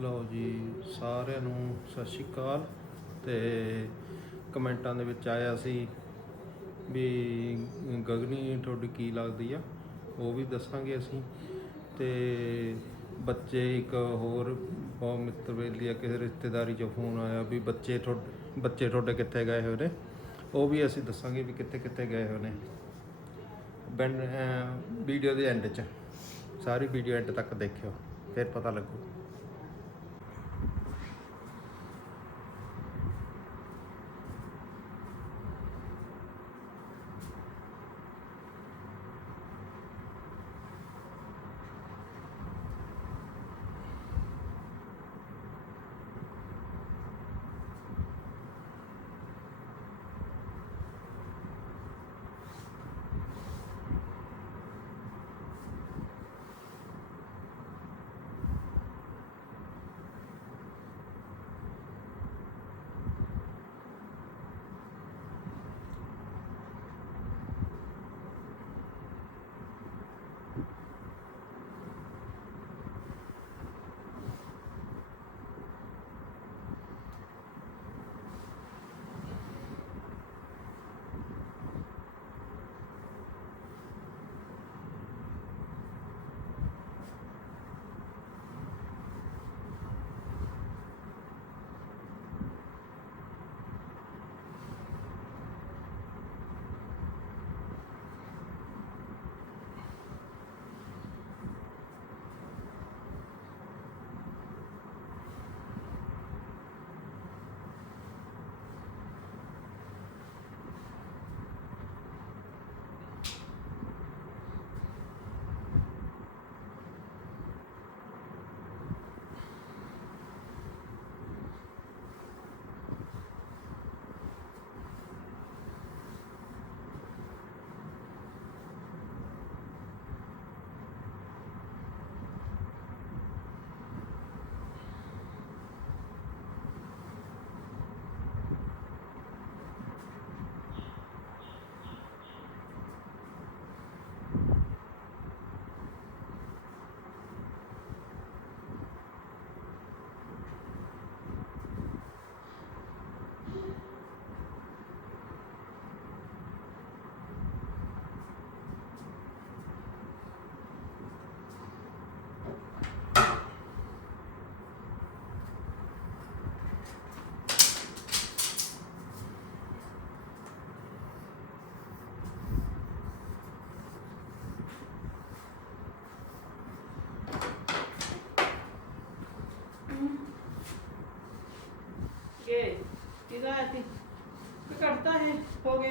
ਲਓ ਜੀ, ਸਾਰਿਆਂ ਨੂੰ ਸਤਿ ਸ਼੍ਰੀ ਅਕਾਲ ਤੇ ਕਮੈਂਟਾਂ ਦੇ ਵਿੱਚ ਆਇਆ ਸੀ ਵੀ ਗਗਨੀ, ਤੁਹਾਡੀ ਕੀ ਲੱਗਦੀ ਆ? ਉਹ ਵੀ ਦੱਸਾਂਗੇ ਅਸੀਂ। ਤੇ ਬੱਚੇ ਇੱਕ ਹੋਰ ਬਹੁਤ ਮਿੱਤਰ ਵੇਲੀ ਆ, ਕਿਸੇ ਰਿਸ਼ਤੇਦਾਰੀ ਚੋਂ ਫੋਨ ਆਇਆ ਵੀ ਬੱਚੇ ਤੁਹਾਡੇ ਬੱਚੇ ਤੁਹਾਡੇ ਕਿੱਥੇ ਗਏ ਹੋਏ ਨੇ? ਉਹ ਵੀ ਅਸੀਂ ਦੱਸਾਂਗੇ ਵੀ ਕਿੱਥੇ ਕਿੱਥੇ ਗਏ ਹੋਏ ਨੇ। ਬੈਨ ਵੀਡੀਓ ਦੇ ਐਂਡ 'ਚ। ਸਾਰੀ ਵੀਡੀਓ ਐਂਡ ਤੱਕ ਦੇਖਿਓ, ਫਿਰ ਪਤਾ ਲੱਗੂ।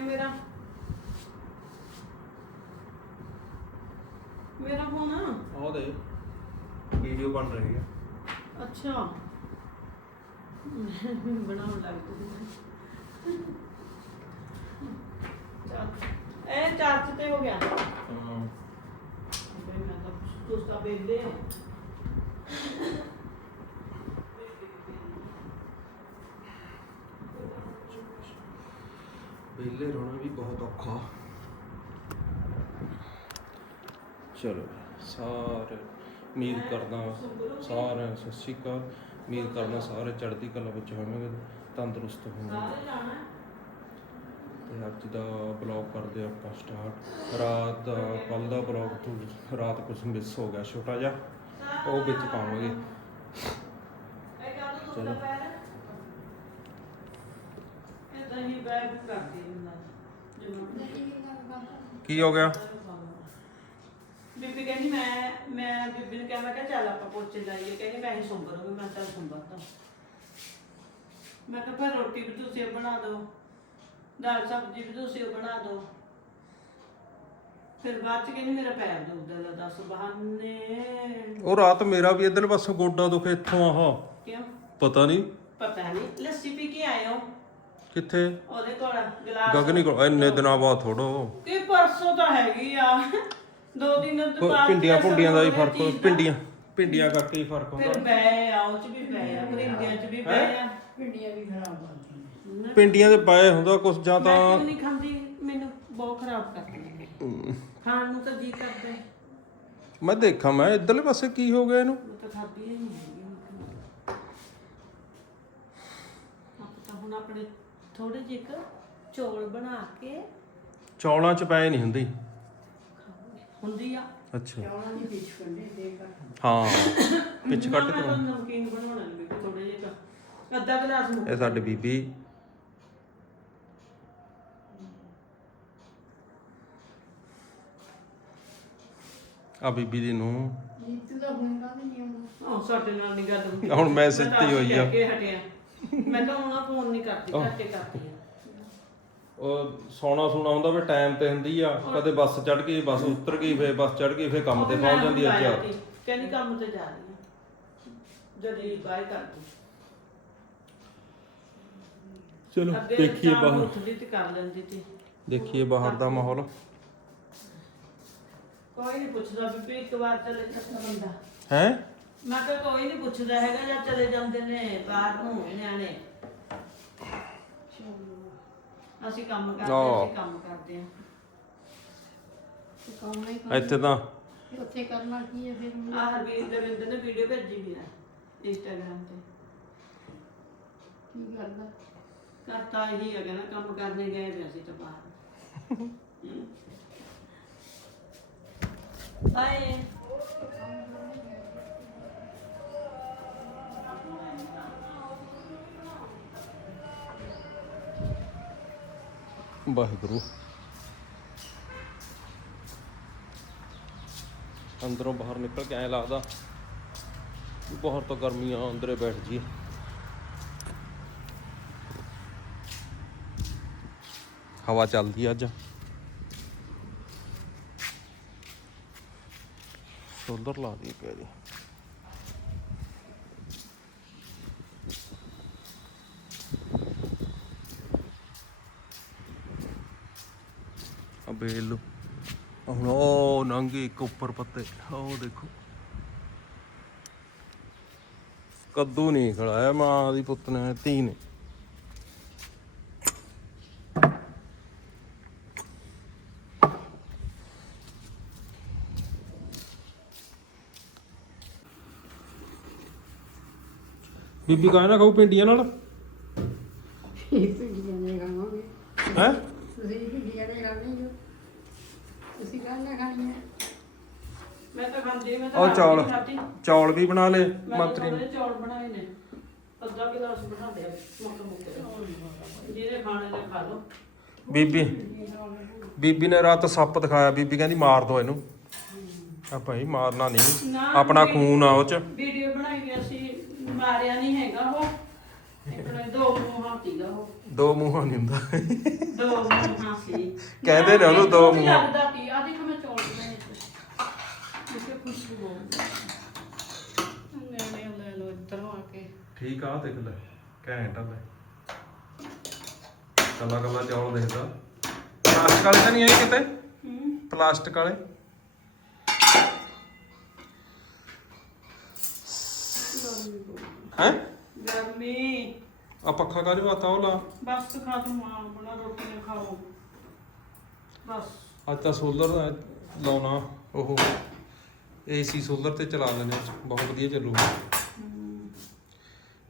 मेरा। मेरा फ़ोन है और हाँ, दे वीडियो बन रही है। अच्छा। बनाने लग तो तू चल ए चार्ज ते हो गया। हाँ। मैं तो दूसरा भेज दे। ਔਖਾ ਸਤਿ ਸ਼੍ਰੀ ਅਕਾਲ ਚੜ੍ਹਦੀ ਕਲਾ ਦਾ ਬਲੌਗ ਕਰਦੇ ਆਪਾਂ ਸਟਾਰਟ ਰਾਤ ਦਾ ਕੱਲ ਦਾ ਬਲੌਗ ਰਾਤ ਕੁਝ ਮਿਸ ਹੋ ਗਿਆ ਛੋਟਾ ਜਿਹਾ? ਉਹ ਵਿੱਚ ਪਾਵਾਂਗੇ। ਚਲੋ। ਕੀ ਹੋ ਗਿਆ? ਬੀਬੀ ਕਹਿੰਦੀ ਮੈਂ ਮੈਂ ਬੀਬੀ ਨੂੰ ਕਿਹਾ ਮੈਂ ਕਿਹਾ ਚੱਲ ਆਪਾਂ ਪੋਚੇ ਲਾਈਏ। ਕਹਿੰਦੀ ਮੈਂ ਹੀ ਸੁੰਬਰੂੰਗੀ ਮੈਂ ਚੱਲ ਸੁੰਬਰਦਾ ਮੈਂ ਕਿਹਾ ਫਿਰ ਰੋਟੀ ਵੀ ਤੁਸੀਂ ਬਣਾ ਦਿਓ। ਦਾਲ ਸਬਜ਼ੀ ਵੀ ਤੁਸੀਂ ਬਣਾ ਦਿਓ। ਫਿਰ ਬਾਅਦ ਚ ਕਹਿੰਦੀ ਮੇਰਾ ਪੈਰ ਦੁਖਦਾ ਦਾ ਦੱਸ ਬਹਾਨੇ। ਉਹ ਰਾਤ ਮੇਰਾ ਵੀ ਇਧਰ ਪਾਸੋਂ ਗੋਡਾ ਦੁਖੇ ਇੱਥੋਂ ਆਹ। ਕਿਉਂ? ਪਤਾ ਨਹੀਂ। ਪਤਾ ਨਹੀਂ। ਲੱਸੀ ਪੀ ਕੇ ਆਏ ਹੋ? ਕਿੱਥੇ? ਉਹਦੇ ਕੋਲ ਗਲਾਸ। ਗਗਨੀ ਕੋਲ। ਇੰਨੇ ਦਿਨਾਂ ਬਾਅਦ ਥੋੜੋ ਕਿ ਪਰਸੋਂ ਤਾਂ ਹੈਗੀ ਆ। ਦੋ ਦਿਨ ਤੋਂ ਬਾਅਦ ਪਿੰਡੀਆਂ ਪੁੰਡੀਆਂ ਦਾ ਹੀ ਫ਼ਰਕ ਪਿੰਡੀਆਂ ਪਿੰਡੀਆਂ ਕਰਕੇ ਹੀ ਫ਼ਰਕ ਹੁੰਦਾ। ਫਿਰ ਬੈ ਆ ਉਹ ਚ ਵੀ ਬੈ ਆ ਪਿੰਡੀਆਂ ਚ ਵੀ ਬੈ ਆ। ਪਿੰਡੀਆਂ ਵੀ ਖਰਾਬ ਕਰਦੀਆਂ ਪਿੰਡੀਆਂ ਦੇ ਬਾਏ ਹੁੰਦਾ ਕੁਝ ਜਾਂ ਤਾਂ ਮੈਂ ਨਹੀਂ ਖਾਂਦੀ? ਮੈਨੂੰ ਬਹੁਤ ਖਰਾਬ ਕਰਦੀ ਖਾਣ ਨੂੰ ਤਾਂ ਜੀ ਕਰਦਾ ਮੈਂ ਦੇਖਾਂ ਮੈਂ ਇਧਰਲੇ ਪਾਸੇ ਕੀ ਹੋ ਗਿਆ ਇਹਨੂੰ? ਤਾਂ ਖਾਧੀ ਨਹੀਂ ਹੈਗੀ। ਹੁਣ ਆਪਣੇ ਥੋੜੇ ਜਿਹੇ ਚੌਲ ਬਣਾ ਕੇ ਚੌਲਾਂ ਚ ਪੈ ਨਹੀਂ ਹੁੰਦੀ। ਹੁੰਦੀ ਆ। ਅੱਛਾ। ਚੌਲਾਂ ਦੀ ਪਿੱਛ ਕੰਡੇ ਦੇ ਕਰ ਹਾਂ ਪਿੱਛ ਕੱਟ ਕੇ ਤਾਂ ਨਮਕੀਨ ਬਣਾਉਣਾ ਨਹੀਂ ਥੋੜੇ ਜਿਹੇ ਕੁ। ਅੱਧਾ ਗਲਾਸ ਮੁੱਕ ਇਹ ਸਾਡੀ ਬੀਬੀ। ਆ ਬੀਬੀ ਦੀ ਨੂੰ ਨੀਤ ਦਾ ਹੁੰਦਾ ਵੀ ਨਹੀਂ ਆਉਂਦਾ? ਹਾਂ ਸਾਡੇ ਨਾਲ ਨਹੀਂ ਗੱਲ ਹੁੰਦੀ ਹੁਣ ਮੈਸੇਜ ਮੈਂ ਤਾਂ ਹੋਈ ਆ। ਕੇ ਹਟਿਆ। ਮੈਂ ਤਾਂ ਉਹਨਾਂ ਫੋਨ ਨਹੀਂ ਕਰਦੀ ਘੱਟੇ ਕਰਦੀ ਆ। ਉਹ ਸੌਣਾ ਸੁਣਾ ਹੁੰਦਾ ਵੀ ਟਾਈਮ ਤੇ ਹੁੰਦੀ ਆ। ਕਦੇ ਬੱਸ ਚੜ ਗਈ ਬੱਸ ਉਤਰ ਗਈ ਫੇਰ ਬੱਸ ਚੜ ਗਈ ਫੇਰ ਕੰਮ ਤੇ ਪਹੁੰਚ ਜਾਂਦੀ ਆ ਚਾਰ ਸੀ, ਕਹਿੰਦੀ ਕੰਮ ਤੇ ਜਾ ਰਹੀ ਆ। ਜਦੀ ਬਾਈ ਕਰਦੀ। ਚਲੋ ਅੱਗੇ ਦੇਖੀਏ ਬਾਹਰ। ਉੱਠਦੀ ਤੇ ਕਰ ਲੈਂਦੀ ਸੀ ਦੇਖੀਏ ਬਾਹਰ ਦਾ ਮਾਹੌਲ। ਕੋਈ ਨਹੀਂ ਪੁੱਛਦਾ ਵੀ ਇੱਕ ਵਾਰ ਚਲੇ ਜਾਂਦਾ ਬੰਦਾ। ਹੈ? ਮੈਂ ਕਿਹਾ ਕੋਈ ਨਹੀਂ ਪੁੱਛਦਾ ਹੈਗਾ ਜਾਂ ਚਲੇ ਜਾਂਦੇ ਨੇ ਬਾਹਰ ਨੂੰ ਨਿਆਣੇ। ਅਸੀਂ ਕੰਮ ਕਰਦੇ ਆਹ। ਅਸੀਂ ਕੰਮ ਕਰਦੇ ਆ ਤੇ ਕੰਮ ਨਹੀਂ ਇੱਥੇ ਤਾਂ ਉੱਥੇ ਕਰਨਾ ਕੀ ਹੈ ਫਿਰ? ਆਹ ਹਰਵੀਰ ਦਵਿੰਦਰ ਨੇ ਵੀਡੀਓ ਭੇਜੀ ਵੀ ਆ ਇੰਸਟਾਗ੍ਰਾਮ ਤੇ। ਕੀ ਕਰਦਾ? ਕਰਤਾ ਇਹੀ ਹੈਗਾ ਨਾ ਕੰਮ ਕਰਨੇ ਗਏ ਵੀ ਅਸੀਂ ਤਾਂ ਬਾਹਰ। ਬਾਏ ਵਾਹਿਗੁਰੂ। ਅੰਦਰੋਂ ਬਾਹਰ ਨਿਕਲ ਕੇ ਐ ਲੱਗਦਾ ਵੀ ਬਾਹਰ ਤਾਂ ਗਰਮੀ ਆ ਅੰਦਰੇ ਬੈਠ ਜੀ ਹਵਾ ਚੱਲਦੀ ਅੱਜ। ਸੋਲਰ ਲਾ ਦੀ ਪਿਆ ਆ ਬੇਲ ਹੁਣ ਉਹ ਨੰਗੇ ਇੱਕ ਉੱਪਰ ਪੱਤੇ ਉਹ ਦੇਖੋ। ਕੱਦੂ ਨਹੀਂ ਖੜਾਇਆ ਮਾਂ ਦੀ ਪੁੱਤ ਨੇ ਧੀ ਨੇ। ਬੀਬੀ ਕਾਹ ਨਾ ਖਾਊ ਪਿੰਡੀਆਂ ਨਾਲ? ਭਿੰਡੀਆਂ ਨੇ ਖਾਵਾਂਗੇ। ਹੈ ਤੁਸੀਂ ਭਿੰਡੀਆਂ ਨੇ ਖਾਣੀ ਜੋ ਤੁਸੀਂ ਕਾਹਨਾਂ ਖਾਣੀਆਂ ਮੈਂ ਤਾਂ ਉਹ ਚੌਲ। ਚੌਲ ਵੀ ਬਣਾ ਲਏ ਮੰਤਰੀ ਥੋੜੇ ਚੌਲ ਬਣਾਏ ਨੇ। ਅੱਧਾ ਗਿਲਾਸ ਬਣਾ ਲਿਆ ਮੁੱਕ ਮੁੱਕ ਜਿਹਨੇ ਖਾਣੇ ਨੇ ਖਾ ਲਓ। ਬੀਬੀ ਬੀਬੀ ਨੇ ਰਾਤ ਸੱਪ ਦਿਖਾਇਆ ਬੀਬੀ ਕਹਿੰਦੀ ਮਾਰ ਦੋ ਇਹਨੂੰ। ਆ ਭਾਈ ਮਾਰਨਾ ਨਹੀਂ। ਨਾ, ਆਪਣਾ ਖੂਨ ਆ ਉਹ ਚ। ਵੀਡੀਓ ਬਣਾਈ ਵੀ ਅਸੀਂ ਮਾਰਿਆ ਨਹੀਂ ਹੈਗਾ ਉਹ। ਦੋ ਮੂੰਹਾਂ ਸੀਗਾ ਉਹ। ਦੋ ਮੂੰਹਾਂ ਨਹੀਂ ਹੁੰਦਾ। ਦੋ ਮੂੰਹਾਂ ਸੀ। ਕਹਿੰਦੇ ਨੇ ਉਹਨੂੰ ਦੋ ਮੂੰਹਾਂ। ਲੱਗਦਾ ਸੀ ਆ ਦੇਖੋ ਖੁਸ਼ਬੂ ਬਹੁਤ ਲੈ ਲੈ ਲੋ ਇੱਧਰੋਂ ਆ ਕੇ ਠੀਕ ਆ ਦੇਖ ਲੈ ਘੈਂਟ ਆ ਲੈ। ਕੱਲਾ ਕੱਲਾ ਚੌਲ ਦੇਖਦਾ। ਪਲਾਸਟਿਕ ਵਾਲੇ ਤਾਂ ਨਹੀਂ ਆਏ ਕਿਤੇ? ਪਲਾਸਟਿਕ ਵਾਲੇ? ਹੈ? ਗਰਮੀ। ਆ ਪੱਖਾ ਕਾਹਦੇ ਵਾਸਤੇ ਉਹ ਲਾ। ਬਸ ਖਾ ਤੂੰ ਮਾਂ ਬਣਾ ਰੋਟੀਆਂ ਖਾਓ। ਬਸ। ਅੱਜ ਤਾਂ ਸੋਲਰ ਲਾਉਣਾ ਉਹ। ਏਸੀ ਸੋਲਰ ਤੇ ਚਲਾ ਲੈਣੇ ਬਹੁਤ ਵਧੀਆ ਚੱਲੂਗਾ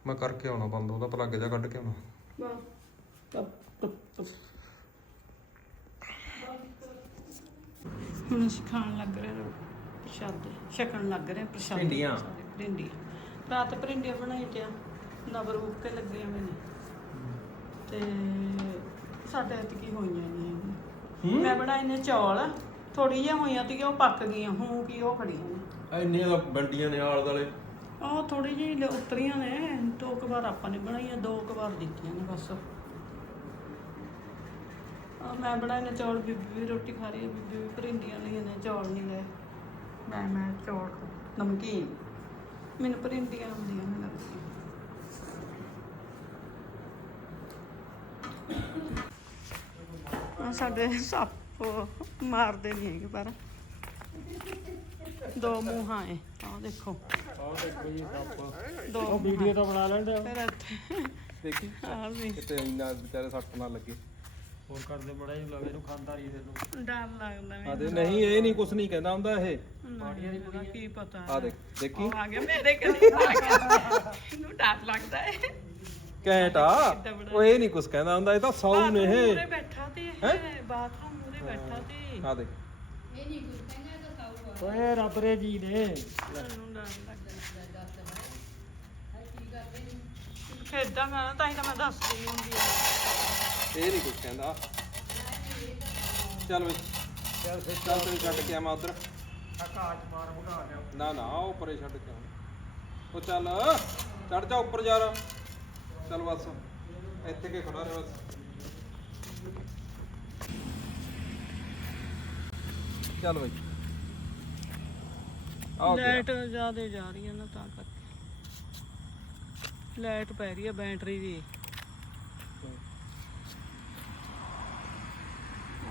ਮੈਂ ਕਰਕੇ ਆਉਣਾ ਬੰਦ ਉਹਦਾ ਪਲੱਗ ਜਾ ਕੱਢ ਕੇ ਆਉਣਾ। ਬਸ ਟਪ ਟਪ ਟਪ ਹੁਣ ਅਸੀਂ ਖਾਣ ਲੱਗ ਰਹੇ ਹਾਂ ਪ੍ਰਸ਼ਾਦੇ ਛਕਣ ਲੱਗ ਰਹੇ ਹਾਂ ਪ੍ਰਸ਼ਾਦੇ। ਭਿੰਡੀਆਂ। ਭਿੰਡੀਆਂ। ਰਾਤ ਭਿੰਡੀਆਂ ਬਣਾਈ ਤੇ ਨਬਰ ਮੁੱਕੇ ਲੱਗੇ ਹੋਏ ਨੇ। ਤੇ ਸਾਡੇ ਐਤਕੀ ਹੋਈਆਂ ਨਹੀਂ ਹੈਗੀਆਂ। ਮੈਂ ਬਣਾਏ ਨੇ ਚੌਲ। ਥੋੜੀ ਜਿਹੀਆਂ ਹੋਈਆਂ ਤੇ ਉਹ ਪੱਕ ਗਈਆਂ ਹੁਣ ਕੀ ਉਹ ਖੜੀਆਂ ਨੇ। ਇੰਨੀਆਂ ਤਾਂ ਬੰਡੀਆਂ ਨੇ ਆਲ ਵਾਲੇ ਉਹ ਥੋੜੀ ਜਿਹੀ ਉਤਰੀਆਂ ਨੇ ਦੋ ਕੁ ਵਾਰ ਆਪਾਂ ਨੇ ਬਣਾਈਆਂ ਦੋ ਕੁ ਵਾਰ ਦਿੱਤੀਆਂ ਨੇ ਬਸ। ਮੈਂ ਬਣਾਏ ਨੇ ਚੌਲ ਬੀਬੀ ਵੀ ਰੋਟੀ ਖਾ ਰਹੀ ਹੈ ਬੀਬੀ ਵੀ ਪਰਿੰਡੀਆਂ ਲਈਆਂ ਨੇ ਚੌਲ ਨਹੀਂ ਲਏ। ਮੈਂ ਮੈਂ ਚੌਲ ਨਮਕੀਨ। ਮੈਨੂੰ ਪਰਿੰਡੀਆਂ ਆਉਂਦੀਆਂ ਨੇ ਆ ਸਾਡੇ ਸੱਪ ਮਾਰਦੇ ਨਹੀਂ ਹੈਗੇ ਪਰ। ਦੋ ਮੂੰਹਾਂ ਏ ਆ ਦੇਖੋ। ਦੋ ਵੀਡੀਓ ਤਾਂ ਬਣਾ ਲੈਂਦੇ ਫਿਰ ਇੱਥੇ ਦੇਖੀ? ਆ ਵੀ। ਕਿਤੇ ਇੰਨਾ ਵਿਚਾਰੇ ਸੱਟ ਨਾ ਲੱਗੇ। ਹੋਰ ਕਰਦੇ ਬੜਾ ਹੀ ਲਵੇ ਨੂੰ ਖਾਂਦਾ ਰਹੀ ਤੇ ਤੂੰ। ਡਰ ਲੱਗਦਾ ਮੈਨੂੰ। ਆਦੇ ਨਹੀਂ ਇਹ ਨਹੀਂ ਕੁਛ ਨਹੀਂ ਕਹਿੰਦਾ ਹੁੰਦਾ ਇਹ। ਬਾੜੀਆਂ ਦੀ ਪਤਾ ਕੀ ਪਤਾ। ਆ ਦੇਖ ਦੇਖੀ? ਆ ਗਿਆ ਮੇਰੇ ਕੋਲ ਆ ਗਿਆ। ਇਹਨੂੰ ਡਰ ਲੱਗਦਾ ਹੈ ਘੈਂਟ ਆ। ਉਹ ਇਹ ਨਹੀਂ ਕੁਛ ਕਹਿੰਦਾ ਹੁੰਦਾ ਇਹ ਤਾਂ ਸੌ ਨੇ ਇਹ। ਬੈਠਾ ਤੇ ਹੈਂ? ਇਹ ਬਾਥਰੂਮ ਮੂਰੇ ਬੈਠਾ ਤੇ। ਆ ਦੇਖ। ਇਹ ਨਹੀਂ ਕੁਝ ਕਹਿੰਦਾ ਤਾਂ ਸਾਊ ਆ। ਓਏ ਰੱਬ ਜੀ ਨੇ ਡਰ ਲੱਗਦਾ। ਖੇਡਾਂ ਮੈਂ ਤਾਂ ਹੀ ਤਾਂ ਮੈਂ ਦੱਸਦੀ ਨਹੀਂ ਹੁੰਦੀ ਆ। ਇਹ ਨਹੀਂ ਕੁਛ ਕਹਿੰਦਾ। ਚੱਲ ਵੇ ਚੱਲ ਫਿਰ ਚੱਲ ਤੈਨੂੰ ਛੱਡ ਕੇ ਆਵਾਂ ਉਧਰ। ਆਕਾਸ਼ ਮਾਰ ਬੁਢਾ ਗਿਆ ਨਾ ਨਾ ਉਹ ਪਰੇ ਛੱਡ ਕੇ ਆਵਾਂ ਉਹ ਚੱਲ। ਚੜ ਜਾ ਉੱਪਰ ਜਾ ਰਾ ਚੱਲ ਬਸ। ਇੱਥੇ ਕੇ ਖੜਾ ਰਹਿ ਬਸ। ਚੱਲ ਬਈ। ਆਓ ਲਾਈਟ ਜ਼ਿਆਦਾ ਜਾ ਰਹੀ ਹੈ ਨਾ ਤਾਂ ਕਰਕੇ। ਲਾਈਟ ਪੈ ਰਹੀ ਹੈ ਬੈਟਰੀ ਦੀ।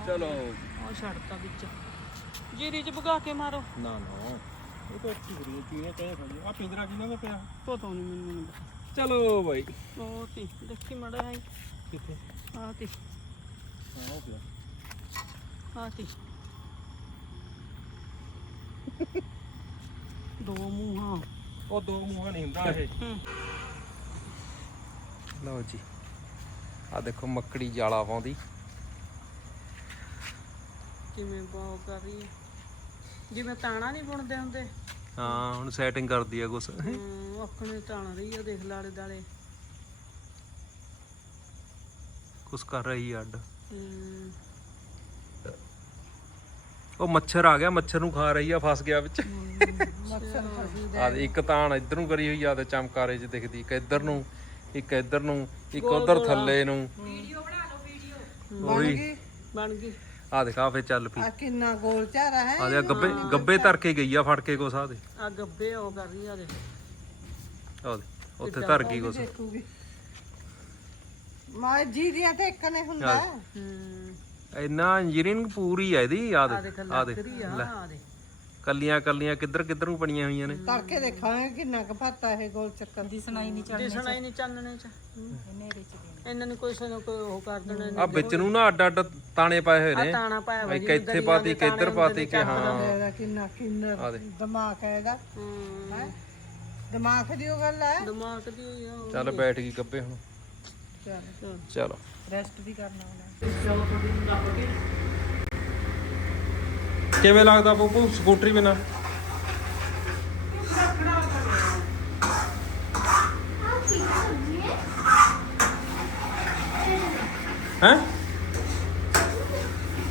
ਚਲੋ। ਉਹ ਛੱਡਤਾ ਵਿੱਚ। ਜੀਰੀ ਚ ਭਗਾ ਕੇ ਮਾਰੋ। ਨਾ ਨਾ। ਉਹ ਤਾਂ ਅੱਛੀ ਗਰੀ ਚੀਨੇ ਕਹੇ ਭਾਈ ਆ ਪਿੰਜਰਾ ਕਿਹਨਾਂ ਦਾ ਪਿਆ? ਪਤਾ ਨਹੀਂ ਮੈਨੂੰ। ਚਲੋ ਬਾਈ। ਉਹ ਤੀ ਦੇਖੀ ਮੜਾ ਹੈ ਕਿੱਥੇ? ਆ ਤੀ। ਹਾਂ ਉਹ ਪਿਆ ਆ ਤੀ। ਦੋ ਮੂੰਹਾਂ। ਉਹ ਦੋ ਮੂੰਹਾਂ ਨਹੀਂ ਹੁੰਦਾ ਇਹ। ਹੂੰ। ਲਓ ਜੀ ਆ ਦੇਖੋ ਮੱਕੜੀ ਜਾਲਾ ਪਾਉਂਦੀ ਕਿਵੇਂ ਬਾਉ ਕਰ ਰਹੀ ਹੈ। ਜਿਵੇਂ ਤਾਣਾ ਨਹੀਂ ਬੁਣਦੇ ਹੁੰਦੇ। ਹਾਂ ਹੁਣ ਸੈਟਿੰਗ ਕਰਦੀ ਆ ਕੁਛ। ਹੂੰ ਅੱਖਣੇ ਤਾਣ ਰਹੀ ਆ ਦੇਖ ਲਾਲੇ ਦਾਲੇ। ਕੁਛ ਕਰ ਰਹੀ ਆ ਅੱਡ। ਹੂੰ। ਉਹ ਮੱਛਰ ਆ ਗਿਆ ਮੱਛਰ ਨੂੰ ਖਾ ਰਹੀ ਆ ਫਸ ਗਿਆ ਵਿੱਚ। ਆ ਇੱਕ ਤਾਣ ਇੱਧਰ ਨੂੰ ਕਰੀ ਹੋਈ ਆ ਤੇ ਚਮਕਾਰੇ 'ਚ ਦਿਖਦੀ ਇੱਕ ਇੱਧਰ ਨੂੰ ਇੱਕ ਇੱਧਰ ਨੂੰ ਇੱਕ ਉਧਰ ਥੱਲੇ ਨੂੰ। ਵੀਡੀਓ ਬਣਾ ਲਓ ਵੀਡੀਓ। ਉਹੀ। ਬਣ ਗਈ? ਆ ਦਿਖਾ ਫੇ ਚੱਲ ਪਈ। ਆ ਕਿੰਨਾ ਗੋਲ ਝਾਰਾ ਹੈ ਆ ਦੇ ਗੱਬੇ ਗੱਬੇ ਧਰ ਕੇ ਗਈ ਆ ਫੜ ਕੇ ਕੁਛ ਆ ਦੇ। ਆ ਗੱਬੇ ਉਹ ਕਰ ਰਹੀ ਆ ਦੇ ਆ ਦੇ ਉੱਥੇ ਧਰ ਗਈ ਦੇਖੂਗੀ। ਮਾਂ ਜੀਰੀਆਂ ਤੇ ਇੱਕ ਨੇ ਹੁੰਦਾ। ਹੈ। ਇੰਨਾ ਇੰਜੀਨੀਅਰਿੰਗ ਪੂਰੀ ਆ ਇਹਦੀ ਆ ਦੇਖ ਆ ਲੱਗ ਦੇ ਰਹੀ ਆ ਆ ਦੇ ਕੱਲੀਆਂ ਕੱਲੀਆਂ ਕਿੱਧਰ ਕਿੱਧਰ ਨੂੰ ਬਣੀਆਂ ਹੋਈਆਂ ਨੇ? ਤੜਕੇ ਦੇਖਾਂਗੇ ਕਿੰਨਾ ਕੁ ਭਰਤਾ ਇਹ ਗੋਲ ਚੱਕਰ ਦੀ। ਸੁਣਾਈ ਨਹੀਂ ਦਿਸਣਾ ਹੀ ਨਹੀਂ ਚਾਨਣੇ ਚ। ਇਹਨਾਂ ਨੇ ਕੋਈ ਸਾਨੂੰ ਕੋਈ ਉਹ ਕਰ ਦੇਣਾ ਆ ਵਿੱਚ ਨੂੰ ਨਾ ਅੱਡ ਅੱਡ ਤਾਣੇ ਪਾਏ ਹੋਏ ਆ ਨੇ ਤਾਣਾ ਪਾਇਆ ਵਾ ਇੱਕ ਇੱਥੇ ਪਾਤੀ ਇੱਕ ਇੱਧਰ ਪਾਤੀ ਕਿ ਹਾਂ ਇਹਦਾ ਕਿੰਨਾ ਕਿੰਨਾ ਦਿਮਾਗ ਹੈ ਇਹਦਾ। ਹੂੰ। ਦਿਮਾਗ ਦੀ ਉਹ ਗੱਲ ਹੈ। ਦਿਮਾਗ ਦੀ ਹੋਈ ਆ ਉਹ। ਚੱਲ ਬੈਠ ਗਈ ਗੱਬੇ ਹੁਣ। ਚਲ ਚਲੋ ਰੈਸਟ ਵੀ ਕਰਨਾ ਉਹਨੇ ਚਲੋ ਥੋੜੀ ਦੱਬ ਕੇ ਕਿਵੇਂ ਲੱਗਦਾ ਪੂਪੂ ਸਕੂਟਰੀ ਬਿਨਾ ਹੈ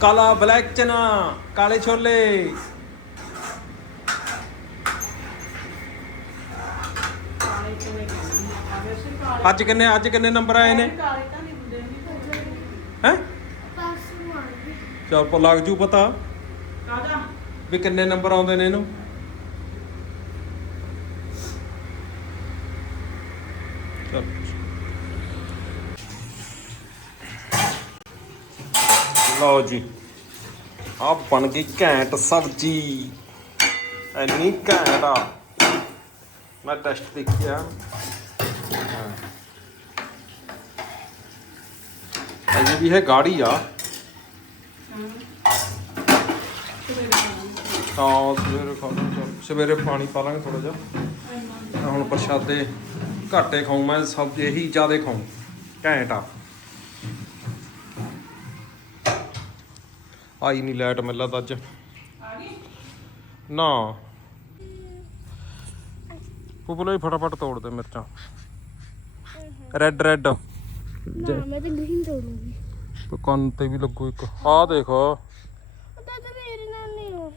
ਕਾਲਾ ਬਲੈਕ ਚਨਾ ਕਾਲੇ ਛੋਲੇ ਕਾਲੇ ਚਨੇ ਕਹਿੰਦੇ ਆ ਵੈਸੇ ਕਾਲੇ ਅੱਜ ਕਿੰਨੇ ਅੱਜ ਕਿੰਨੇ ਨੰਬਰ ਆਏ ਨੇ? ਹੈ? ਚਲ ਪੋ ਲੱਗ ਜੂ ਪਤਾ। ਕਾਦਾ ਵੀ ਕਿੰਨੇ ਨੰਬਰ ਆਉਂਦੇ ਨੇ ਇਹਨੂੰ? ਚਲ ਲਓ ਜੀ ਆ ਬਣ ਗਈ ਘੈਂਟ ਸਬਜੀ। ਇੰਨੀ ਘੈਂਟ ਆ। ਮੈਂ ਟੈਸਟ ਦੇਖਿਆ ਅਜੇ ਵੀ ਹੈ ਗਾੜੀ ਆ। ਹਾਂ ਸਵੇਰੇ ਖਾ ਲਾਂਗੇ ਚੱਲ। ਸਵੇਰੇ ਪਾਣੀ ਪਾ ਲਾਂਗੇ ਥੋੜਾ ਜਿਹਾ। ਤਾਂ ਹੁਣ ਪ੍ਰਸ਼ਾਦੇ ਘਾਟੇ ਖਾਉ ਮੈਂ ਸਭ ਇਹੀ ਜ਼ਿਆਦੇ ਖਾਉ ਘੈਂਟ ਆ। ਆਈ ਨਹੀਂ ਲਾਈਟ ਮਿਲਦਾ ਤਾਂ ਅੱਜ। ਨਾ। ਪੁਪਲੇ ਫਟਾਫਟ ਤੋੜ ਦੇ ਮਿਰਚਾਂ। Red red. ਨਾ ਮੈਂ ਤਾਂ ਗ੍ਰੀਨ ਤੋੜੂੰਗੀ। ਕੰਨ ਤੇ ਵੀ ਲੱਗੂ ਇੱਕ। ਆਹ ਦੇਖ। ਉਹ ਤਾਂ ਤਾਂ ਮੇਰੇ ਨਾਲ ਨਹੀਂ ਹੋ।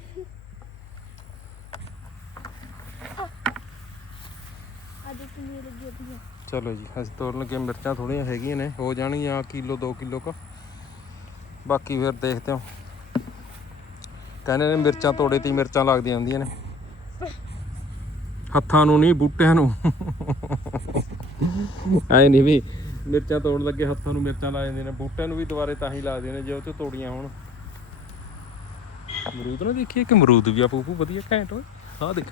ਅੱਜ ਕਿੰਨੀ ਲੱਗੀ ਹੋਈ ਹੈ ਚਲੋ ਜੀ ਅਸੀਂ ਤੋੜਨ ਲੱਗੇ ਮਿਰਚਾਂ ਥੋੜੀਆਂ ਹੈਗੀਆਂ ਨੇ। ਹੋ ਜਾਣਗੀਆਂ ਕਿਲੋ 2 ਕਿਲੋ ਕ। ਬਾਕੀ ਫਿਰ ਦੇਖਦੇ ਹਾਂ। ਕਹਿੰਦੇ ਨੇ ਮਿਰਚਾਂ ਤੋੜੇ ਤੇ ਹੀ ਮਿਰਚਾਂ ਲੱਗਦੀਆਂ ਹੁੰਦੀਆਂ ਨੇ। ਹੱਥਾਂ ਨੂੰ ਨਹੀਂ ਬੂਟਿਆਂ ਨੂੰ। ਐ ਨਹੀਂ ਵੀ ਮਿਰਚਾਂ ਤੋੜਨ ਲੱਗੇ, ਹੱਥਾਂ ਨੂੰ ਮਿਰਚਾਂ ਲਾ ਜਾਂਦੀਆਂ ਨੇ, ਬੂਟਿਆਂ ਨੂੰ ਵੀ ਦੁਬਾਰੇ ਤਾਂ ਹੀ ਲੱਗਦੀਆਂ ਨੇ, ਜੇ ਉਹ ਤੇ ਤੋੜੀਆਂ ਹੋਣ। ਅਮਰੂਦ ਨਾ ਦੇਖੀਏ ਕਿ ਅਮਰੂਦ ਵੀ ਆ ਪੂਪੂ ਵਧੀਆ ਘੈਂਟ ਓਏ। ਆਹ ਦੇਖ।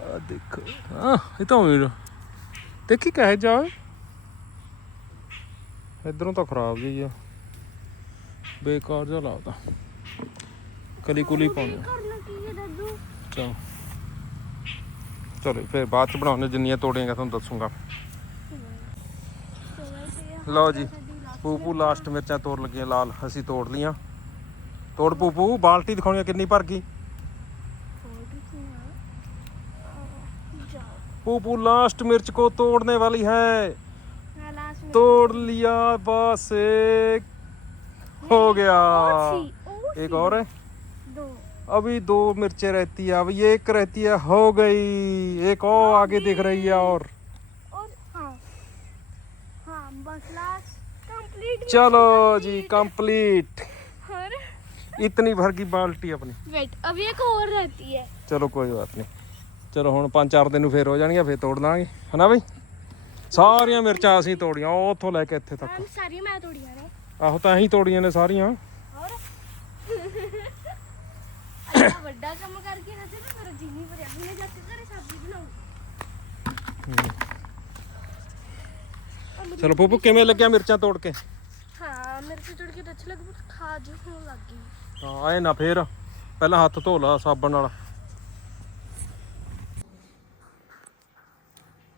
ਆ ਦੇਖੋ। ਆ ਇਹ ਤਾਂ ਉਵੇਂ ਦੇਖੀ ਕਹੇ ਜਾ ਇਧਰੋਂ ਤਾਂ ਖਰਾਬ ਜਿਹੀ ਆ। ਬੇਕਾਰ ਜਿਹਾ ਲੱਗਦਾ। ਕਲੀ ਕੁਲੀ ਪਾਉਂਦੇ ਚਲੋ। ਚਲੋ, ਫਿਰ ਬਾਅਦ ਚ ਬਣਾਉਣੇ ਜਿੰਨੀਆਂ ਤੋੜੀਆਂ ਤੁਹਾਨੂੰ ਦੱਸੂਗਾ। ਲਓ ਜੀ ਪੂਪੂ ਲਾਸਟ ਮਿਰਚਾਂ ਤੋੜ ਲੱਗੀਆਂ ਲਾਲ ਅਸੀਂ ਤੋੜ ਲੀਆਂ ਤੋੜ ਪੂਪੂ ਬਾਲਟੀ ਦਿਖਾਉਣੀ ਆ ਕਿੰਨੀ ਭਰ ਗਈ पूपू लास्ट मिर्च को तोड़ने वाली है हाँ लास्ट में तोड़ लिया बस एक हो गया और सी और एक और है दो अभी दो मिर्चें रहती है अभी एक रहती है हो गई एक और आगे दिख रही है और और कंप्लीट चलो जी कंप्लीट और इतनी भर की बाल्टी अपनी वेट अब एक और रहती है ਚਲੋ ਕੋਈ ਬਾਤ ਨਹੀਂ ਚਲੋ ਹੁਣ ਪੰਜ ਚਾਰ ਦਿਨ ਨੂੰ ਫੇਰ ਹੋ ਜਾਣਗੀਆਂ ਫੇਰ ਤੋੜ ਲਾਂਗੇ ਹਨਾ ਬਈ ਸਾਰੀਆਂ ਮਿਰਚਾਂ ਅਸੀਂ ਤੋੜੀਆਂ ਉਹ ਉੱਥੋਂ ਲੈ ਕੇ ਇੱਥੇ ਤੱਕ मैम सारी मैं तोड़ी है ना ਆਹੋ ਤਾਂ ਅਸੀਂ ਤੋੜੀਆਂ ਨੇ ਸਾਰੀਆਂ और अच्छा बड़ा काम करके हसे ना मेरा जी नहीं भरिया मैंने जाके घरे सब्जी बनाऊं और मेरी- ਚਲੋ ਪੂਪੂ ਕਿਵੇਂ ਲੱਗਿਆ ਮਿਰਚਾਂ ਤੋੜ ਕੇ ਹਾਂ ਫੇਰ ਪਹਿਲਾਂ ਹੱਥ ਧੋ ਲਾ ਸਾਬਣ ਨਾਲ।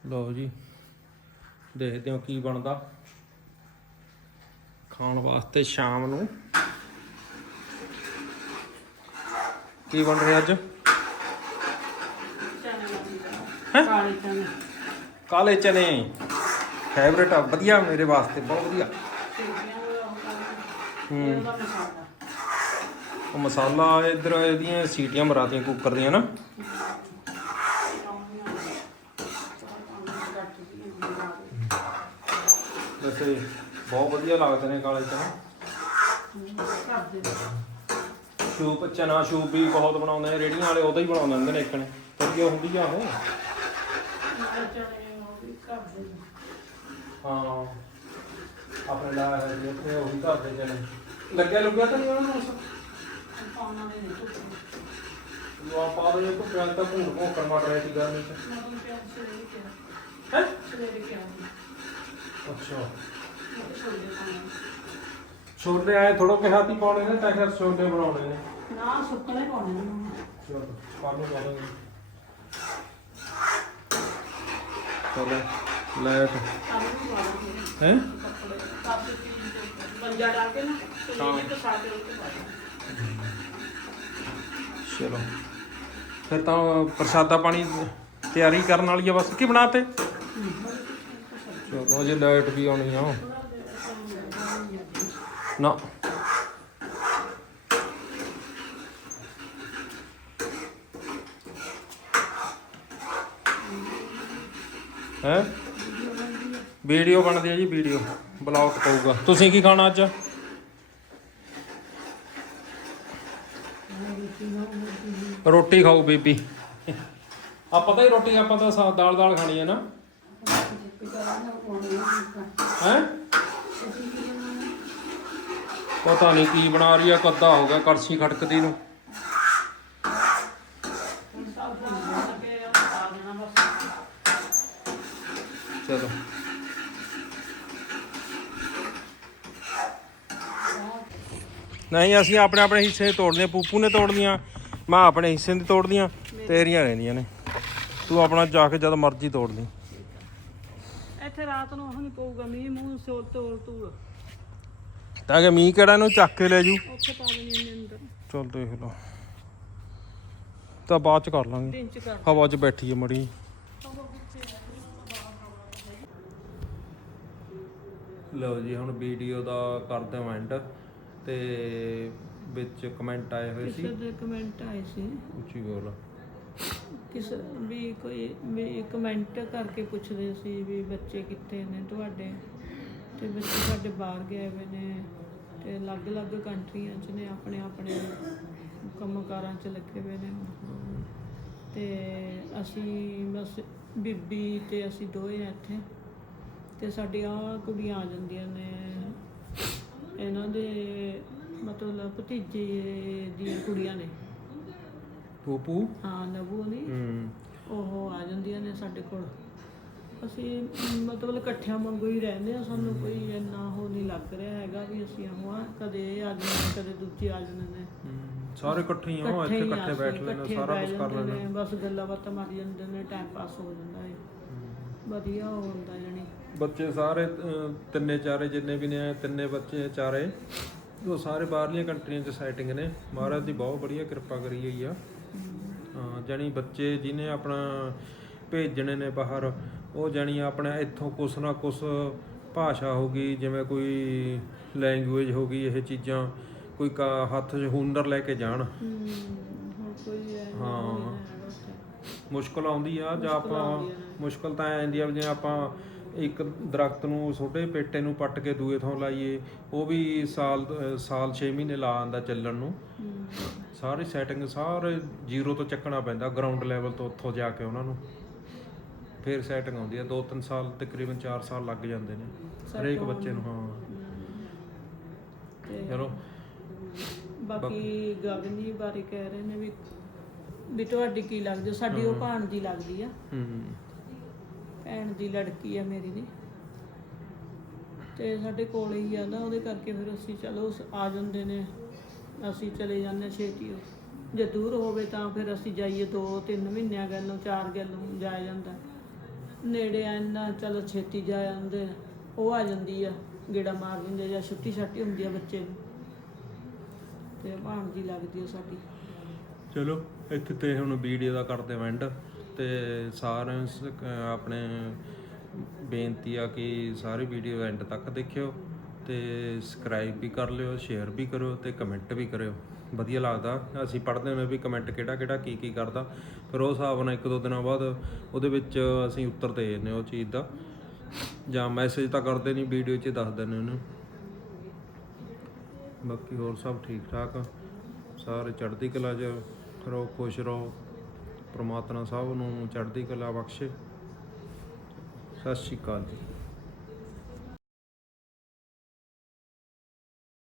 ਲਓ ਜੀ ਦੇਖਦੇ ਹਾਂ ਕੀ ਬਣਦਾ। ਖਾਣ ਵਾਸਤੇ ਸ਼ਾਮ ਨੂੰ। ਕੀ ਬਣ ਰਿਹਾ ਅੱਜ? ਕਾਲੇ ਚਨੇ। ਕਾਲੇ ਫੇਵਰੇਟ ਆ ਵਧੀਆ ਮੇਰੇ ਵਾਸਤੇ ਬਹੁਤ ਵਧੀਆ। ਹੂੰ। ਉਹਦਾ ਮਸਾਲਾ ਉਹ ਮਸਾਲਾ ਇਧਰ ਇਹਦੀਆਂ ਸੀਟੀਆਂ ਮਰਾਤੀਆਂ ਕੁੱਕਰ ਦੀਆਂ ਨਾ। ਵੈਸੇ ਬਹੁਤ ਵਧੀਆ ਲੱਗਦੇ ਨੇ ਕਾਲੇ ਚਨੇ। ਸੂਪ ਚਨਾ ਸੂਪ ਵੀ ਬਹੁਤ ਬਣਾਉਂਦੇ ਨੇ ਰੇੜੀਆਂ ਵਾਲੇ ਉਹਦਾ ਹੀ ਬਣਾਉਂਦੇ ਹੁੰਦੇ ਨੇ ਇੱਕ ਨੇ। ਵਧੀਆ ਹੁੰਦੀ ਆ ਉਹ। ਹਾਂ। ਆਪਣੇ ਲਾਇਆ ਹੈ ਜੀ ਉੱਥੇ ਉਹੀ ਘਰ ਦੇ ਚਨੇ ਲੱਗਿਆ ਲੁੱਗਿਆ ਤਾਂ ਨਹੀਂ ਉਹਨਾਂ ਨੂੰ ਪਾਉਣਾ ਦੇ ਨਹੀਂ ਕੁੱਟ ਲੋ ਪਾ ਦੇ ਕੋ ਪਿਆਜ਼ ਤਾਂ ਭੂਣ ਭੂਣ ਕਰ ਮਾਰ ਰਿਹਾ ਸੀ ਗਰਮੀ ਚ। ਮਤਲਬ ਪਿਆਰ ਸਵੇਰੇ ਕਿਹਾ ਹੈ ਸਵੇਰੇ ਕਿਹਾ ਅੱਛਾ। ਮੈਂ ਛੋਲੇ ਖਾਣੇ ਛੋਲੇ ਆਏ ਥੋੜੋ ਕਿ ਹਾਥੀ ਪਾਉਣੇ ਨੇ ਤਾਂ ਫਿਰ ਛੋਲੇ ਬਣਾਉਣੇ ਨੇ। ਨਾ ਸੁੱਕਣੇ ਪਾਉਣੇ ਨੇ ਚਲੋ ਪਾਣੀ ਪਾ ਦਾਂਗੇ ਚਲੋ। ਦਾਂਗੇ ਹੈ? ਡਾਲ ਕੇ ਨਾ ਤੇ ਸਾਡੇ ਉੱਤੇ ਪਾ ਚਲੋ। ਫਿਰ ਤਾਂ ਪ੍ਰਸ਼ਾਦਾ ਪਾਣੀ ਤਿਆਰੀ ਕਰਨ ਵਾਲੀ ਆ ਬਸ। ਕੀ ਬਣਾਤੇ ਚਲੋ ਜੇ ਲਾਈਟ ਵੀ ਆਉਣੀ ਆ। ਨਾ। ਹੈ? ਵੀਡੀਓ ਬਣਦੀ ਹੈ ਜੀ ਵੀਡੀਓ। ਬਲੌਗ ਪਊਗਾ। ਤੁਸੀਂ ਕੀ ਖਾਣਾ ਅੱਜ? ਰੋਟੀ ਖਾਓ ਬੀਬੀ। ਆ ਪਤਾ ਹੀ ਰੋਟੀ ਆਪਾਂ ਤਾਂ ਦਾਲ ਦਾਲ ਖਾਣੀ ਹੈ ਨਾ। ਹੈ? ਪਤਾ ਨਹੀਂ ਕੀ ਬਣਾ ਰਹੀ ਆ ਕੱਦਾ ਹੋ ਗਿਆ ਕੜਛੀ ਖੜਕਦੀ ਨੂੰ ਹੁਣ ਸਭ ਭੁੰਨ ਲੱਗੇ ਆ ਪਾ ਦੇਣਾ ਬਸ ਚਲੋ ਨਹੀਂ ਅਸੀਂ ਆਪਣੇ ਆਪਣੇ ਹਿੱਸੇ ਤੋੜਦੇ ਪੂਪੂ ਨੇ ਤੋੜਦੀਆਂ ਮੈਂ ਆਪਣੇ ਹਿੱਸੇ ਦੀ ਤੋੜਦੀਆਂ ਤੇਰੀਆਂ ਰਹਿੰਦੀਆਂ ਨੇ। ਤੂੰ ਆਪਣਾ ਜਾ ਕੇ ਜਦ ਮਰਜ਼ੀ ਤੋੜ ਲਈ। ਇੱਥੇ ਰਾਤ ਨੂੰ ਹੁਣ ਪਊਗਾ ਮੀਂਹ ਮੂੰਹ ਸੋ ਤੋੜ ਤੂੜ ਤਾਂ ਕਿ ਮੀਂਹ ਕਿਹੜਾ ਨੂੰ ਚੱਕ ਕੇ ਲੈ ਜੂ। ਉੱਥੇ ਪਾ ਦੇਣੀ ਇਹਨੇ ਅੰਦਰ। ਚਲ ਦੇਖ ਲਓ ਤਾਂ ਬਾਅਦ ਚ ਕਰ ਲਾਂਗੇ। ਦਿਨ ਚ ਕਰ। ਹਵਾ 'ਚ ਬੈਠੀ ਹੈ ਮੜੀ। ਲਓ ਜੀ ਹੁਣ ਵੀਡੀਓ ਦਾ ਕਰਦੇ ਹਾਂ ਐਂਡ ਤੇ ਵਿੱਚ ਕਮੈਂਟ ਆਏ ਹੋਏ ਸੀ? ਕਿਸੇ ਦੇ ਕਮੈਂਟ ਆਏ ਸੀ। ਉੱਚੀ ਬੋਲ। ਕਿਸ ਵੀ ਕੋਈ ਵੀ ਕਮੈਂਟ ਕਰਕੇ ਪੁੱਛਦੇ ਸੀ ਵੀ ਬੱਚੇ ਕਿੱਥੇ ਨੇ ਤੁਹਾਡੇ? ਤੇ ਬੱਚੇ ਸਾਡੇ ਬਾਹਰ ਗਏ ਹੋਏ ਨੇ ਤੇ ਅਲੱਗ-ਅਲੱਗ ਕੰਟਰੀਆਂ 'ਚ ਨੇ ਆਪਣੇ ਆਪਣੇ ਕੰਮਕਾਰਾਂ 'ਚ ਲੱਗੇ ਹੋਏ ਨੇ। ਤੇ ਅਸੀਂ ਬਸ ਬੀਬੀ ਤੇ ਅਸੀਂ ਦੋਏ ਇੱਥੇ। ਤੇ ਸਾਡੀਆਂ ਕੁੜੀਆਂ ਆ ਜਾਂਦੀਆਂ ਨੇ। ਇਹਨਾਂ ਦੇ ਮਤਲਬ ਭਤੀਜੇ ਦੀਆਂ ਕੁੜੀਆਂ ਨੇ। ਪੂਪੂ? ਹਾਂ ਨਬੂ ਹੂੰ। ਉਹ ਆ ਜਾਂਦੀਆਂ ਨੇ ਸਾਡੇ ਕੋਲ। ਅਸੀਂ ਮਤਲਬ ਇਕੱਠਿਆਂ ਵਾਂਗੂ ਹੀ ਰਹਿੰਦੇ ਆ ਸਾਨੂੰ ਕੋਈ ਇੰਨਾ ਉਹ ਨਹੀਂ ਲੱਗ ਰਿਹਾ ਹੈਗਾ ਵੀ ਅਸੀਂ ਉਹ ਆ ਕਦੇ ਇਹ ਆ ਜਾਂਦੇ ਨੇ ਕਦੇ ਦੂਜੇ ਆ ਜਾਂਦੇ ਨੇ। ਹੂੰ। ਸਾਰੇ ਇਕੱਠੇ ਹੀ ਆ ਇੱਥੇ ਹੀ ਇਕੱਠੇ ਬੈਠ ਲੈਣੇ ਸਾਰਾ ਕੁਝ ਕਰ ਲੈਣਾ ਨੇ, ਬਸ ਗੱਲਾਂ ਬਾਤਾਂ ਮਾਰੀ ਜਾਂਦੇ ਨੇ ਟਾਈਮ ਪਾਸ ਹੋ ਜਾਂਦਾ ਹੈ। ਵਧੀਆ ਹੁੰਦਾ ਜਾਣੀ। ਬੱਚੇ ਸਾਰੇ ਤਿੰਨੇ ਚਾਰੇ ਜਿੰਨੇ ਵੀ ਨੇ ਤਿੰਨੇ ਬੱਚੇ ਚਾਰੇ ਉਹ ਸਾਰੇ ਬਾਹਰਲੀਆਂ ਕੰਟਰੀਆਂ 'ਚ ਸੈਟਿੰਗ ਨੇ ਮਹਾਰਾਜ ਦੀ ਬਹੁਤ ਵਧੀਆ ਕਿਰਪਾ ਕਰੀ ਹੋਈ ਆ ਹਾਂ ਜਾਣੀ ਬੱਚੇ ਜਿਹਨੇ ਆਪਣਾ ਭੇਜਣੇ ਨੇ ਬਾਹਰ ਉਹ ਜਾਣੀ ਆਪਣਾ ਇੱਥੋਂ ਕੁਛ ਨਾ ਕੁਛ ਭਾਸ਼ਾ ਹੋ ਗਈ ਜਿਵੇਂ ਕੋਈ ਲੈਂਗੁਏਜ ਹੋ ਗਈ ਇਹ ਚੀਜ਼ਾਂ ਕੋਈ ਹੱਥ 'ਚ ਹੁਨਰ ਲੈ ਕੇ ਜਾਣ ਹੈ। ਮੁਸ਼ਕਲ ਆਉਂਦੀ ਆ ਜਾਂ ਆਪਾਂ। ਮੁਸ਼ਕਲ ਤਾਂ ਆਉਂਦੀ ਆ ਜੇ ਆਪਾਂ ਇੱਕ ਦਰਖਤ ਨੂੰ ਛੋਟੇ ਪੇਟੇ ਨੂੰ ਪੱਟ ਕੇ ਦੂਏ ਥਾਂ ਲਾਈਏ ਉਹ ਵੀ ਸਾਲ ਸਾਲ 6 ਮਹੀਨੇ ਲਾ ਆਂਦਾ ਚੱਲਣ ਨੂੰ। ਸਾਰੀ ਸੈਟਿੰਗ ਸਾਰੇ ਜ਼ੀਰੋ ਤੋਂ ਚੱਕਣਾ ਪੈਂਦਾ ਗਰਾਊਂਡ ਲੈਵਲ ਤੋਂ ਉੱਥੋਂ ਜਾ ਕੇ ਉਹਨਾਂ ਨੂੰ। ਫਿਰ ਸੈਟਿੰਗ ਆਉਂਦੀ ਆ 2-3 ਸਾਲ ਤਕਰੀਬਨ 4 ਸਾਲ ਲੱਗ ਜਾਂਦੇ ਨੇ। ਹਰੇਕ ਬੱਚੇ ਨੂੰ ਹਾਂ। ਚਲੋ। ਬਾਕੀ ਗਗਨੀ ਬਾਰੇ ਕਹਿ ਰਹੇ ਨੇ ਵੀ ਵੀ ਤੁਹਾਡੀ ਕੀ ਲੱਗਦੀ? ਸਾਡੀ ਉਹ ਭਾਣਜੀ ਲੱਗਦੀ ਆ। ਹੂੰ। ਭੈਣ ਦੀ ਲੜਕੀ ਆ ਮੇਰੀ ਦੀ ਤੇ ਸਾਡੇ ਕੋਲ ਹੀ ਆ ਨਾ, ਉਹਦੇ ਕਰਕੇ ਫਿਰ ਅਸੀਂ ਚਲੋ ਆ ਜਾਂਦੇ ਨੇ, ਅਸੀਂ ਚਲੇ ਜਾਂਦੇ ਛੇਤੀ ਜੇ ਦੂਰ ਹੋਵੇ ਤਾਂ ਫਿਰ ਅਸੀਂ ਜਾਈਏ 2-3 ਮਹੀਨਿਆਂ ਗੱਲੋਂ 4 ਗੱਲੋਂ ਜਾ ਜਾਂਦਾ। ਨੇੜੇ ਆ ਚਲੋ ਛੇਤੀ ਜਾ ਜਾਂਦੇ ਉਹ ਆ ਜਾਂਦੀ ਆ, ਗੇੜਾ ਮਾਰ ਦਿੰਦੇ ਜਾਂ ਛੁੱਟੀ ਛਾਟੀ ਹੁੰਦੀ ਆ ਬੱਚੇ ਨੂੰ। ਤੇ ਭਾਣ ਜੀ ਲੱਗਦੀ ਆ ਸਾਡੀ। ਚਲੋ, ਇੱਥੇ ਤੇ ਹੁਣ ਵੀਡੀਓ ਦਾ ਕਰਦੇ ਵੈਂਡ ਤੇ ਸਾਰਿਆਂ ਨੂੰ ਸ- ਅਹ ਆਪਣੇ ਬੇਨਤੀ ਆ ਕਿ ਸਾਰੇ ਵੀਡੀਓ ਐਂਡ ਤੱਕ ਦੇਖਿਓ ਤੇ ਸਬਸਕ੍ਰਾਈਬ ਵੀ ਕਰ ਲਿਓ, ਸ਼ੇਅਰ ਵੀ ਕਰਿਓ ਤੇ ਕਮੈਂਟ ਵੀ ਕਰਿਓ। ਵਧੀਆ ਲੱਗਦਾ। ਅਸੀਂ ਪੜ੍ਹਦੇ ਹਾਂ ਵੀ ਕਮੈਂਟ ਕਿਹੜਾ ਕਿਹੜਾ, ਕੀ ਕੀ ਕਰਦਾ। ਫਿਰ ਉਹ ਹਿਸਾਬ ਨਾਲ ਇੱਕ ਦੋ ਦਿਨਾਂ ਬਾਅਦ ਉਹਦੇ ਵਿੱਚ ਅਸੀਂ ਉੱਤਰ ਦੇ ਦਿੰਦੇ ਹਾਂ ਉਹ ਚੀਜ਼ ਦਾ। ਜਾਂ ਮੈਸੇਜ ਤਾਂ ਕਰਦੇ ਨਹੀਂ, ਵੀਡੀਓ 'ਚ ਹੀ ਦੱਸ ਦਿੰਦੇ ਉਹਨੂੰ। ਬਾਕੀ ਹੋਰ ਸਭ ਠੀਕ ਠਾਕ ਆ। ਸਾਰੇ ਚੜ੍ਹਦੀ ਕਲਾ 'ਚ ਰਹੋ, ਖੁਸ਼ ਰਹੋ। ਪ੍ਰਮਾਤਮਾ ਸਭ ਨੂੰ ਚੜ੍ਹਦੀ ਕਲਾ ਬਖਸ਼ੇ। ਸਤਿ ਸ਼੍ਰੀ ਅਕਾਲ ਜੀ।